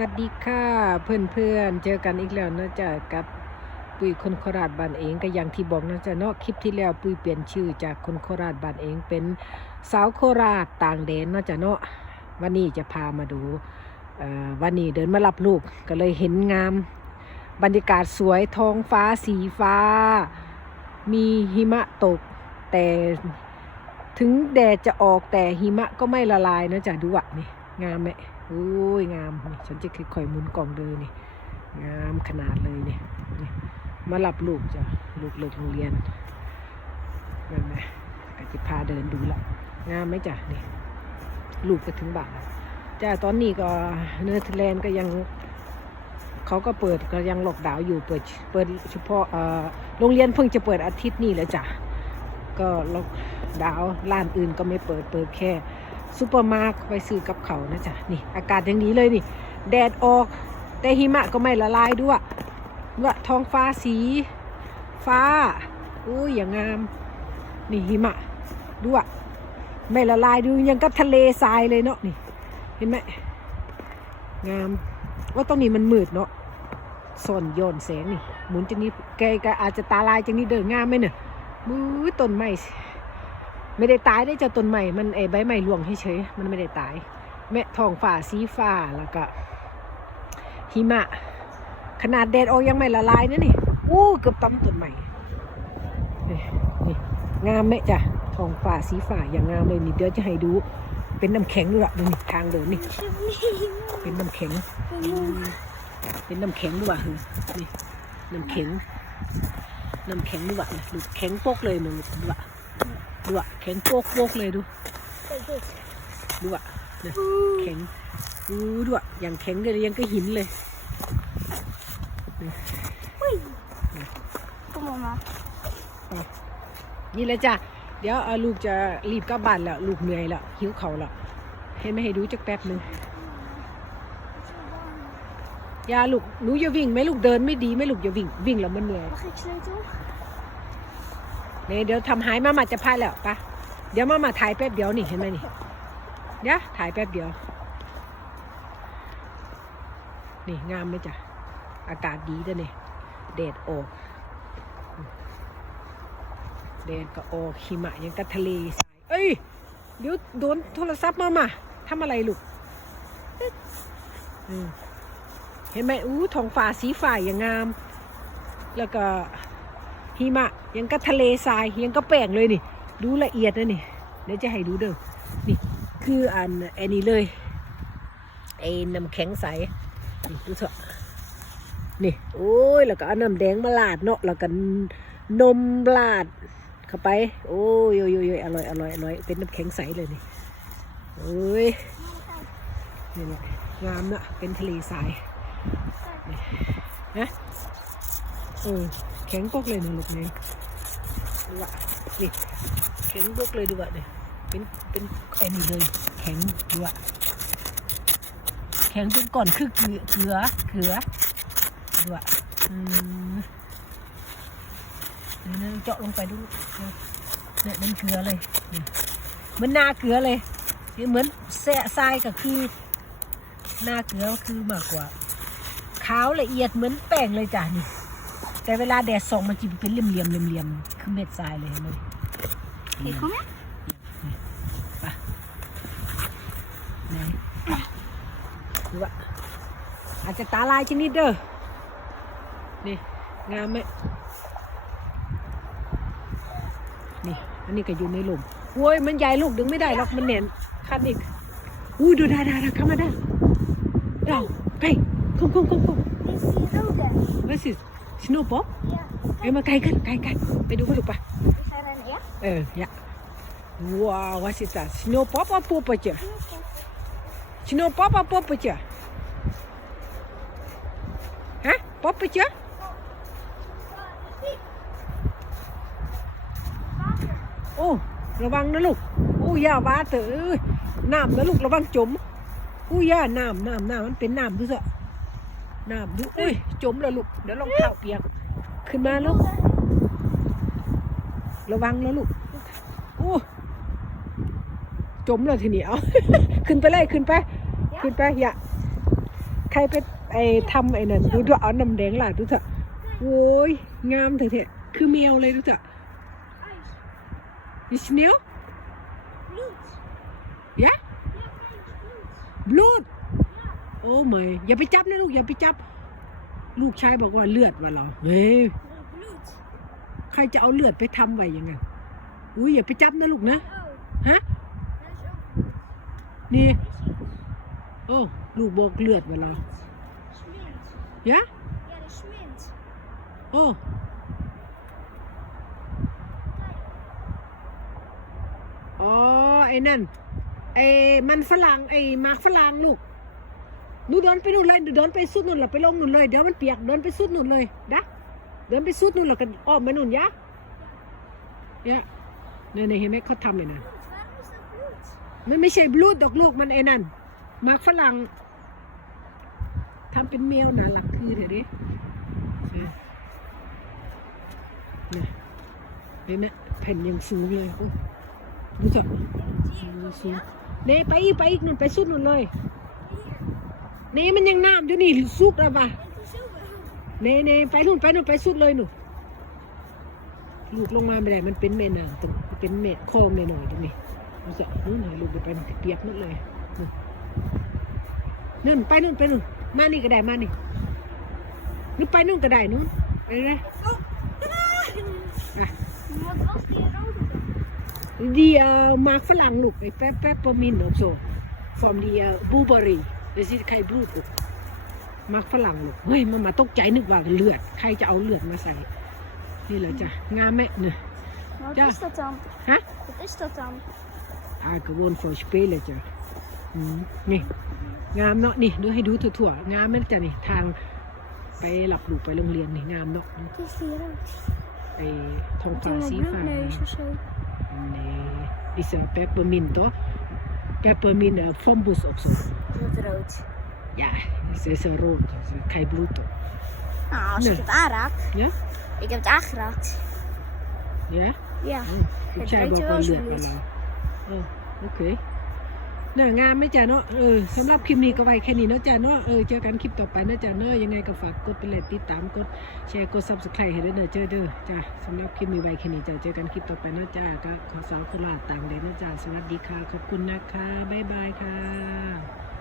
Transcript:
วัสดีค่ะเพื่อนๆเจอกันอีกแล้วนาะจ๊ะกับปุ้ยคนโคราชบ้านเองก็อย่างที่บอกนะจ๊ะเนาะคลิปที่แล้วปุ้ยเปลี่ยนชื่อจากคนโคราชบ้านเองเป็นสาวโคราชต่างแดนนาะจ๊ะเนาะวันนี้จะพามาดูเอ่อวันนี้เดินมารับลูกก็เลยเห็นงาม บรรยากาศสวยท้องฟ้าสีฟ้า มีหิมะตกแต่ถึงแดดจะออกแต่หิมะก็ไม่ละลายนะจ๊ะดูอะนี่ งามไหมโอ้ยงาม ฉันจะค่อยๆหมุนกล่องเดินนี่ งามขนาดเลยนี่นมารับลูกจ้ะลูกลิกโรงเรียนนั่นไหมก็จะพาเดินดูละงามไหมจ้ะนี่ลูกก็ถึงบ้านจ้าตอนนี้ก็เนเธอร์แลนด์ก็ยังเขาก็เปิดก็ยังหลอกดาวอยู่เปิดเปิดเฉพาะโรงเรียนเพิ่งจะเปิดอาทิตย์นี้แล้วจ้ะก็ล็อกดาวน์ร้านอื่นก็ไม่เปิดเปิดแค่ ซูเปอร์มาร์ทไปซื้อกับเขานะจ๊ะนี่อากาศอย่างนี้เลยนี่ แดดออกแต่หิมะก็ไม่ละลายด้วยว่าท้องฟ้าสี ฟ้าอุ้ยอย่างงาม นี่หิมะด้วยไม่ละลายดูยังกับทะเลทรายเลยเนาะนี่ เห็นไหมงาม ว่าตรงนี้มันมืดเนาะส่อนโยนแสงนี่ หมุนจังนี้แกก็อาจจะตาลายจังนี้เดินงามไหมเนี่ยมือต้นไม้ ไม่ได้ตายได้เจ้าต้นใหม่มันไอใบใหม่ร่วงเฉยๆมันไม่ได้ตาย แม่ทองฝ่าสีฟ้าแล้วก็หิมะ ขนาดแดดออกยังไม่ละลายนะนี่อู้เกือบตำต้นใหม่นี่งามไหมจ้ะทองฝ่าสีฟ้าอย่างงามเลยนี่เดี๋ยวจะให้ดูเป็นน้ำแข็งด้วยละดูนี่ทางเดินนี่ เป็นน้ำแข็ง เป็นน้ำแข็งด้วยว่ะเนี่น้ำแข็งน้ำแข็งด้วยว่ะแข็งโป๊กเลยมันดูว่ะ ดูอะแข็งโป๊กโป๊กเลยดู ดูอะเนี่ยแข็งดูดูอะอย่างแข็งเลยยังก็หินเลย Kom mamma. นี่เลยจ้ะ เดี๋ยวเอาลูกจะรีบกลับบ้านแล้ว ลูกเหนื่อยแล้วหิวเขาวแล้วให้ไม่ให้ดูจักแป๊บหนึ่งอยาลูกหนูอย่าวิ่งไหมลูกเดินไม่ดีไหมลูกอย่าวิ่งวิ่งแล้วมันเหนื่อย Mag ik sleutel? เนี่เดี๋ยวทำหายมามาจะพายแล้วปะเดี๋ยวมามาถ่ายแป๊บเดียวนี่เห็นไหมนี่เดี๋ยวถ่ายแป๊บเดียว นี่งามไหมจ๊ะอากาศดีด้วยนี่แดดออกแดดก็ออกหิมะยังกับทะเลทรายเอ้ยเดี๋ยวโดนโทรศัพท์มามาทำอะไรลูกเห็นไหมอู้ท้องฟ้าสีฟ้าอย่างงาม แล้วก็หิมะ ยังก็ทะเลทรายยังก็แป้งเลยนี่ ดูละเอียดนะนี่เดี๋ยวจะให้ดูเด้อนี่คืออันไอ้นี่เลยไอ้น้ำแข็งใสนี่ดูเถอะนี่โอ้ยแล้วก็เอาน้ำแดงมาลาดเนาะแล้วก็นมลาดเข้าไป โอ้ยโอ้ยโอ้ยอร่อยอร่อยอร่อยเป็นน้ำแข็งใสเลยนี่โอ้ยนี่แหละงามเนาะเป็นทะเลทรายนะเออแข็งปกเลยนะลูกเนี่ย ดูอะนี่แข็งปกเลยดูอะเนี่ยเป็นเป็นไอ้นี่เลยแข็งดูอะแข็งเป็นก่อนคือเกลือเกลือเกลือดูอะอืมเดี๋ยวนเจาะลงไปดูเนี่ยเป็นเกลือเลยนี่เหมือนนาเกลือเลยนี่เหมือนแสะทรายก็คือหน้าเกลือคือมากกว่าขาวละเอียดเหมือนแป้งเลยจ้ะนี่ แต่เวลาแดดส่องมันจะเป็นเหลี่ยมๆเหลี่ยมๆคือเม็ดทรายเลยเห็นไหม Hier, kom je? ไหนดูว่าอาจจะตาลายชนิดเด้อนี่งามไหมนี่อันนี้ก็อยู่ในหลุมโว้ยมันใหญ่ลูกดึงไม่ได้หรอกมันเน่นคันอีกอู้ดูได้ได้ได้เข้ามาได้ได้ไปคุ้มคุ้มคุ้มคุ้ม Is die rode? Wat is het? Snoepop? Ja. Hé, maar kijk, kijk, kijk. Bij de hoek, Is er een ja? Eh, ja. Wauw, wat is dat? Snoepop of poppetje? Snoepop of poppetje? Hè? Poppetje? Oh, ระวังนะลูกอู้ย่าว่าเถอะเอ้ยน้ำนะลูกระวังจมอู้ย่าน้ำน้ำน้ำมันเป็นน้ำดูสิ น้ำดูอุ้ย จมแล้วลูก เดี๋ยวรองเท้าเปียก ขึ้นมาลูก ระวังนะลูกอู้จมเลยทีนี้เอาขึ้นไปเลยขึ้นไป ขึ้นไปอย่าใครไปไอ้ทำไอ้นั่นดูดูเอาน้ำแดงลาดดูเถอะโว้ยงามเถอะเถอะคือแมวเลยดูเถอะ Ice. is snail Bloed. yeah Ja, kijk, bloed. โอ้ไม่อย่าไปจับนะลูกอย่าไปจับ ลูกชายบอกว่าเลือดว่ะเหรอเฮ้ยใครจะเอาเลือดไปทำไว้ยังไงอุ้ยอย่าไปจับนะลูกนะฮะนี่โอ้ลูกบอกเลือดว่ะเหรอยะโอ้อ๋อไอ้นั่นไอ้มันฝรั่งไอ้มากฝรั่งลูก นูเดินไปนู่นเลยเดินไปสุดนู่นหรอไปลงนู่นเลยเดี๋ยวมันเปียกเดินไปสุดนู่นเลยนะเดินไปสุดนู่นแล้วก็อ้อมไปนู่นยะเนี่ยเนี่ยเห็นไหมเขาทำเลยนะมันไม่ใช่บลูดดอกลูกมันไอ้นั่นหมากฝรั่งทำเป็นแมวน่ารักคือเดี๋ยวดิเนี่ยเห็นไหมแผ่นยังสูงเลยโอ้ดูสิดูสูงเนี่ยไปอีกไปอีกนู่นไปสุดนู่นเลย นี่มันยังน้ำอยู่นี่สุกแล้วปะเน่เน่ไปนู่นไปนู่นไปสุดเลยหนูลูกลงมาไม่ได้มันเป็นแม่น้ำตรงเป็นแม่คลองแม่หน่อยตรงนี้ดูสินู่นหน่ะลูกเดี๋ยวไปมันเปียกหมดเลยนู่นไปนู่นไปนู่นมานี่ก็ได้มานี่นู่นไปนู่นก็ได้นู่นไปเลย Oh. Ah. Wat was die rode? ดีเอ่อมากฝรั่งลูกไอ้แป๊บแป๊บปอมินออกโซฟอร์มดี เอ่อบูเบอรี่เดี๋ยวสิใครบลูกลูกมาร์กฝรั่งลูกเฮ้ยมามาตกใจนึกว่าเลือด ใครจะเอาเลือดมาใส่ นี่เหรอจ้ะงามไหมเนี่ย Wat Ja. is dat dan? Huh? Wat is dat dan? อาก็วนฟอร์สเปเลยจ้ะอืมนี่ งามเนาะนี่ดูให้ดูทั่วๆงามไหมจ้ะนี่ทางไปหลับลูกไปโรงเรียนนี่งามเนาะ Wat is die rood? ไอ้ทองฟ้า Een สีฟ้า bloedneus of zo. Nee, is uh, peppermint toch? Peppermint uh, fambus ook zo. Wat rood. Ja, het is uh, rood, het is geen bloed toch? Nou, als Nee. ik het aanraak. Ja? Ik heb het aangeraakt. Ja? Ja. Oh, ik Het zei ruikt ook wel wel zo leuk. bloed. wel. Oh, oké. น่างามไหมจ๊ะเนาะเออสำหรับคลิปนี้ก็ไว้แค่นี้เนาะจ๊ะเนาะเออเจอกันคลิปต่อไปนะจ๊ะเนาะยังไงก็ฝากกดไปเลยติดตามกดแชร์กด subscribe ให้ด้วยเด้อเจอเด้อจ้ะสำหรับคลิปนี้ไว้แค่นี้จ้ะเจอกันคลิปต่อไปเนาะจ๊ะก็ขอสาวโคราชต่างเลยนะจ๊ะสวัสดีค่ะ ขอบคุณนะคะบ๊ายบายค่ะ